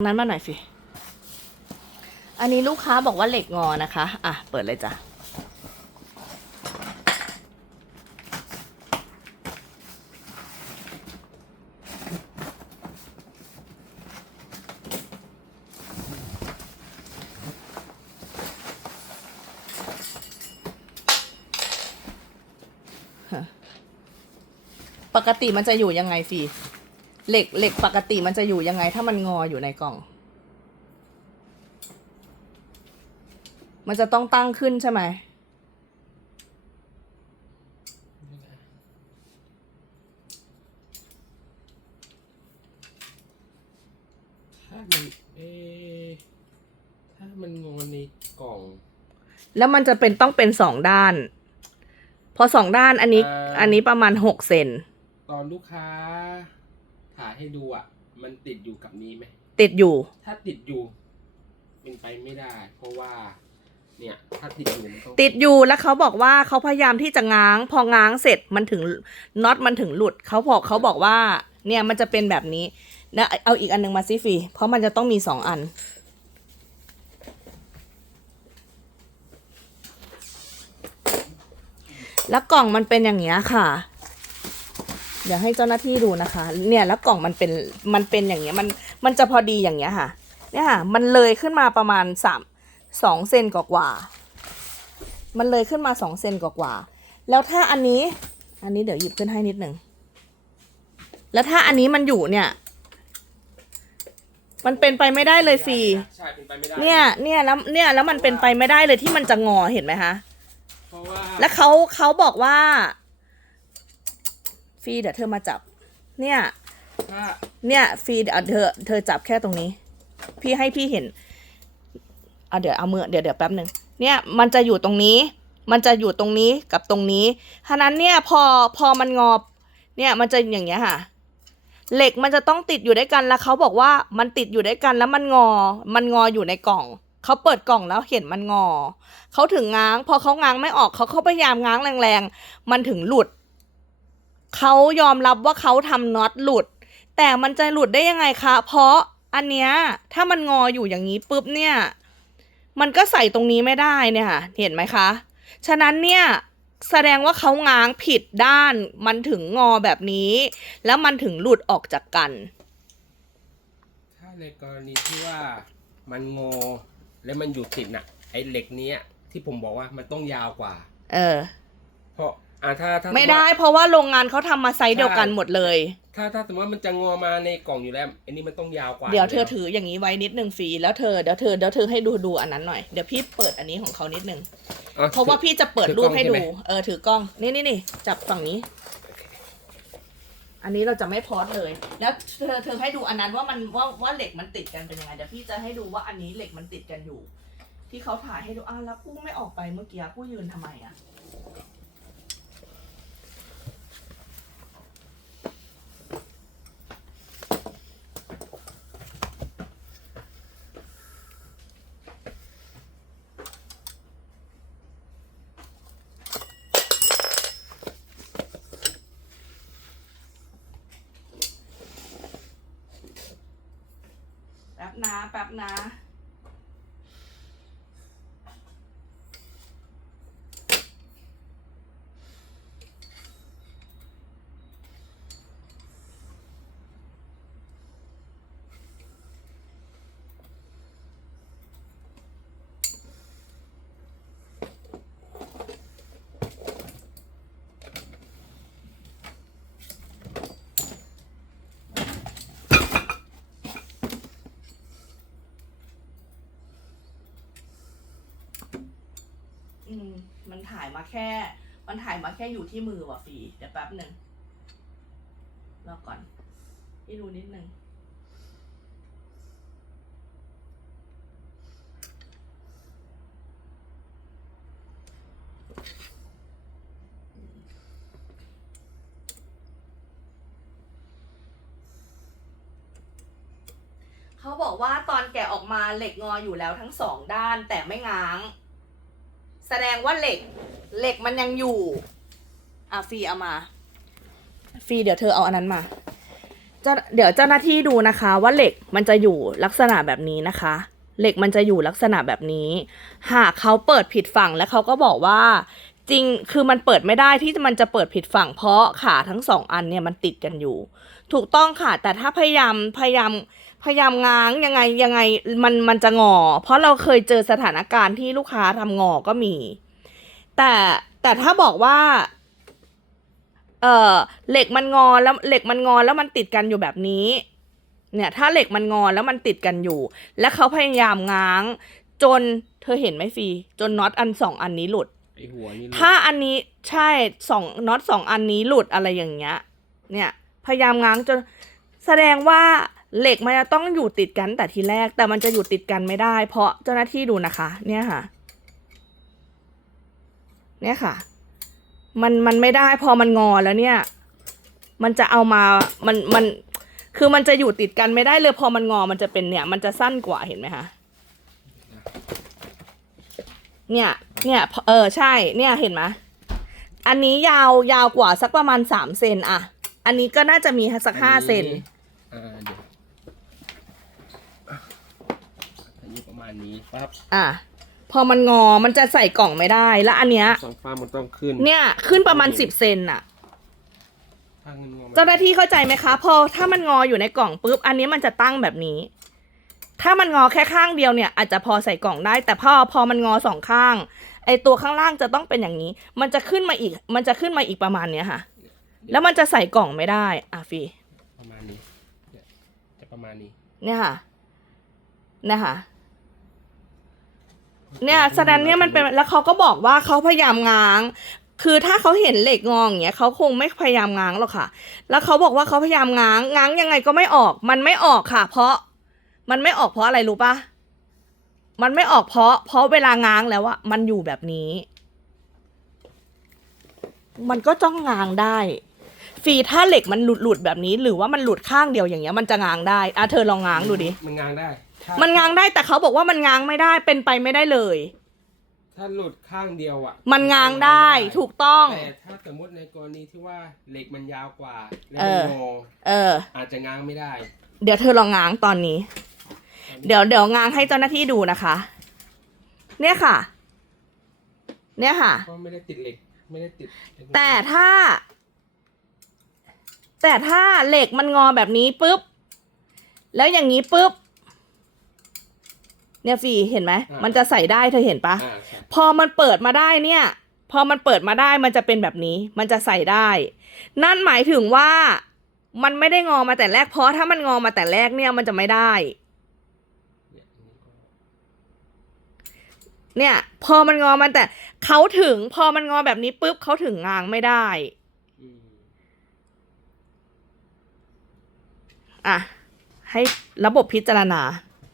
นั้นมาหน่อยสิ อันนี้ลูกค้าบอกว่าเหล็กงอนะคะ อะ เปิดเลยจ้ะ ปกติมันจะอยู่ยังไงฟี เหล็กเหล็กปกติมันจะอยู่ยังไงถ้ามันงออยู่ในกล่อง มันจะต้องตั้งขึ้นใช่ไหมถ้ามันเอ๊ะถ้ามันงอนในกล่อง แล้วมันจะเป็นต้องเป็นสองด้าน พอสองด้านอันนี้เอ่ออัอันนี้ประมาณหกเซน ตอนลูกค้า ถ่ายให้ดูอะ มันติดอยู่กับนี้ไหม ติดอยู่ ถ้าติดอยู่ เป็นไปไม่ได้ เพราะว่า เนี่ย ถ้าติดอยู่มันต้องติดอยู่แล้วเขาบอกว่าเขาพยายามที่จะง้าง พอง้างเสร็จมันถึงน็อตมันถึงหลุดเขาบอกเขาบอกว่า เนี่ยมันจะเป็นแบบนี้แล้วเอาอีกอันหนึ่งมาซิฟีเพราะมันจะต้องมีสองอัน แล้วกล่องมันเป็นอย่างเงี้ยค่ะ เดี๋ยวให้เจ้าหน้าที่ดูนะคะ เนี่ยแล้วกล่องมันเป็นมันเป็นอย่างเงี้ยมันมันจะพอดีอย่างเงี้ยค่ะ เนี่ยค่ะ มันเลยขึ้นมาประมาณสามสองเซนกว่าๆมันเลยขึ้นมาสองเซนกว่าๆแล้วถ้าอันนี้ อันนี้เดี๋ยวหยิบขึ้นให้นิดหนึ่งแล้วถ้าอันนี้มันอยู่เนี่ย มันเป็นไปไม่ได้เลยฟรีใช่เป็นไปไม่ได้เนี่ยเนี่ยแล้วเนี่ยแล้วมันเป็นไปไม่ได้เลยที่มันจะงอเห็นไหมคะเพราะว่าแล้วเขาเขาบอกว่า ฟีเดี๋ยวเธอมาจับ เนี่ยถ้าเนี่ยฟีเดี๋ยวเธอเธอจับแค่ตรงนี้ พี่ให้พี่เห็นเอาเดี๋ยวเอามือเดี๋ยวเดี๋ยวแป๊บหนึ่งเนี่ยมันจะอยู่ตรงนี้ มันจะอยู่ตรงนี้กับตรงนี้ฉะนั้นเนี่ยพอพอมันงอบเนี่ยมันจะอย่างเงี้ยค่ะ เหล็กมันจะต้องติดอยู่ด้วยกันแล้วเขาบอกว่ามันติดอยู่ด้วยกันแล้วมันงอ มันงออยู่ในกล่องเขาเปิดกล่องแล้วเห็นมันงอเขาถึงง้าง พอเขาง้างไม่ออกเขาเขาพยายามง้างแรงๆมันถึงหลุด เขายอมรับว่าเขาทำน็อตหลุด แต่มันจะหลุดได้ยังไงคะ เพราะอันเนี้ยถ้ามันงออยู่อย่างนี้ปุ๊บเนี่ย มันก็ใส่ตรงนี้ไม่ได้เนี่ยค่ะเห็นไหมคะ ฉะนั้นเนี่ยแสดงว่าเขาง้างผิดด้าน มันถึงงอแบบนี้ แล้วมันถึงหลุดออกจากกัน ถ้าในกรณีที่ว่ามันงอแล้วมันอยู่ติดน่ะ ไอ้เหล็กเนี้ยที่ผมบอกว่ามันต้องยาวกว่า เออ เพราะ อ่าถ้าถ้าไม่ได้เพราะว่าโรงงานเขาทำมาไซส์เดียวกันหมดเลย ถ้าถ้าสมมติว่ามันจะงอมาในกล่องอยู่แล้วอันนี้มันต้องยาวกว่าเดี๋ยวเธอถืออย่างนี้ไว้นิดนึงฟรีแล้วเธอเดี๋ยวเธอเดี๋ยวเธอให้ดูดูอันนั้นหน่อยเดี๋ยวพี่เปิดอันนี้ของเขานิดนึงอ่เพราะว่าพี่จะเปิดรูปให้ดูถือกล้องใช่ไหมเออถือกล้องนี่นี่นี่จับฝั่งนี้ อันนี้เราจะไม่พอดเลย แล้วเธอเธอให้ดูอันนั้นว่ามันว่าว่าเหล็กมันติดกันเป็นยังไงเดี๋ยวพี่จะให้ดูว่าอันนี้เหล็กมันติดกันอยู่ ที่เขาถ่ายให้ดูอ้าวแล้วผู้ไม่ออกไปเมื่อกี้ผู้ยืนทำไมอะ นะแป๊บนะ อืม มันถ่ายมาแค่ มันถ่ายมาแค่อยู่ที่มือว่ะฟีเดี๋ยวแป๊บหนึ่งรอก่อนพี่ดูนิดนึงเขาบอกว่าตอนแกะออกมาเหล็กงออยู่แล้วทั้งสองด้านแต่ไม่ง้าง แสดงว่าเหล็ก เหล็กมันยังอยู่ อะฟรีเอามา ฟรีเดี๋ยวเธอเอาอันนั้นมาเจ้าเดี๋ยวเจ้าหน้าที่ดูนะคะว่าเหล็กมันจะอยู่ลักษณะแบบนี้นะคะ เหล็กมันจะอยู่ลักษณะแบบนี้ หากเขาเปิดผิดฝั่งแล้วเขาก็บอกว่าจริงคือมันเปิดไม่ได้ที่มันจะเปิดผิดฝั่งเพราะขาทั้งสองอันเนี่ยมันติดกันอยู่ ถูกต้องค่ะ แต่ถ้าพยายามพยายามพยายามง้างยังไงยังไงมันมันจะงอ เพราะเราเคยเจอสถานการณ์ที่ลูกค้าทำงอก็มี แต่แต่ถ้าบอกว่า เออเหล็กมันงอแล้วเหล็กมันงอแล้วมันติดกันอยู่แบบนี้ เนี่ยถ้าเหล็กมันงอแล้วมันติดกันอยู่ และเขาพยายามง้าง จนเธอเห็นไหมฟี จนน็อตอันสองอันนี้หลุดไอหัวนี่เลยถ้าอันนี้ใช่สองน็อตสองอันนี้หลุดอะไรอย่างเงี้ย เนี่ยพยายามง้างจนแสดงว่าเหล็กมันจะต้องอยู่ติดกันแต่ทีแรก แต่มันจะอยู่ติดกันไม่ได้ เพราะเจ้าหน้าที่ดูนะคะ เนี่ยค่ะ เนี่ยค่ะ มันมันไม่ได้พอมันงอแล้วเนี่ย มันจะเอามามันมันคือมันจะอยู่ติดกันไม่ได้เลยพอมันงอมันจะเป็นเนี่ย มันจะสั้นกว่าเห็นไหมคะเนี่ยเนี่ยเออใช่เนี่ยเห็นไหมอันนี้ยาวยาวกว่าสักประมาณสามเซนอะอันนี้ก็น่าจะมีสักห้าเซนอ่าเดี๋ยวอันนี้ประมาณนี้ปั๊บอะ พอมันงอมันจะใส่กล่องไม่ได้ แล้วอันเนี้ยสองฟ้ามันต้องขึ้นเนี่ยขึ้นประมาณสิบเซนอะถ้าเงินงอไม่เจ้าหน้าที่เข้าใจไหมคะ พอถ้ามันงออยู่ในกล่องปุ๊บอันนี้มันจะตั้งแบบนี้ ถ้ามันงอแค่ข้างเดียวเนี่ย อาจจะพอใส่กล่องได้ แต่พอพอมันงอสองข้างไอตัวข้างล่างจะต้องเป็นอย่างนี้ มันจะขึ้นมาอีก มันจะขึ้นมาอีกประมาณเนี้ยค่ะ แล้วมันจะใส่กล่องไม่ได้อะฟีประมาณนี้เนี่ยจะประมาณนี้เนี่ยค่ะเนี่ยค่ะ เนี่ยแสดงเนี่ยมันเป็นแล้วเขาก็บอกว่าเขาพยายามง้าง คือถ้าเขาเห็นเหล็กงออย่างเงี้ยเขาคงไม่พยายามง้างหรอกค่ะ แล้วเขาบอกว่าเขาพยายามง้างง้างยังไงก็ไม่ออก มันไม่ออกค่ะ เพราะมันไม่ออกเพราะอะไรรู้ปะมันไม่ออกเพราะ เพราะเวลาง้างแล้วอะมันอยู่แบบนี้ มันก็จ้องง้างได้ฟีถ้าเหล็กมันหลุดหลุดแบบนี้ หรือว่ามันหลุดข้างเดียวอย่างเงี้ยมันจะง้างได้อะเธอลองง้างดูดิมันง้างได้ ถ้ามันง้างได้แต่เขาบอกว่ามันง้างไม่ได้เป็นไปไม่ได้เลย ถ้าหลุดข้างเดียวอะมันง้างได้ถูกต้อง แต่ถ้าสมมติในกรณีที่ว่าเหล็กมันยาวกว่าและเอมันองอเออ อาจจะง้างไม่ได้เดี๋ยวเธอลองง้างตอนนี้ เดี๋ยวเดี๋ยวง้างให้เจ้าหน้าที่ดูนะคะ เนี่ยค่ะ เนี่ยค่ะเพราะไม่ได้ติดเหล็กไม่ได้ติดแต่ถ้า แต่ถ้าเหล็กมันงอแบบนี้ปุ๊บ แล้วอย่างนี้ปุ๊บ เนี่ยฟีเห็นไหมมันจะใส่ได้เธอเห็นปะ อ่าใช่พอมันเปิดมาได้เนี่ย พอมันเปิดมาได้มันจะเป็นแบบนี้ มันจะใส่ได้ นั่นหมายถึงว่ามันไม่ได้งอมาแต่แรก เพราะถ้ามันงอมาแต่แรกเนี่ยมันจะไม่ได้ เนี่ยอันนี้ก็เนี่ย พอมันงอมันแต่เขาถึง พอมันงอแบบนี้ปุ๊บเขาถึงงางไม่ได้ อืมอะ ให้ระบบพิจารณา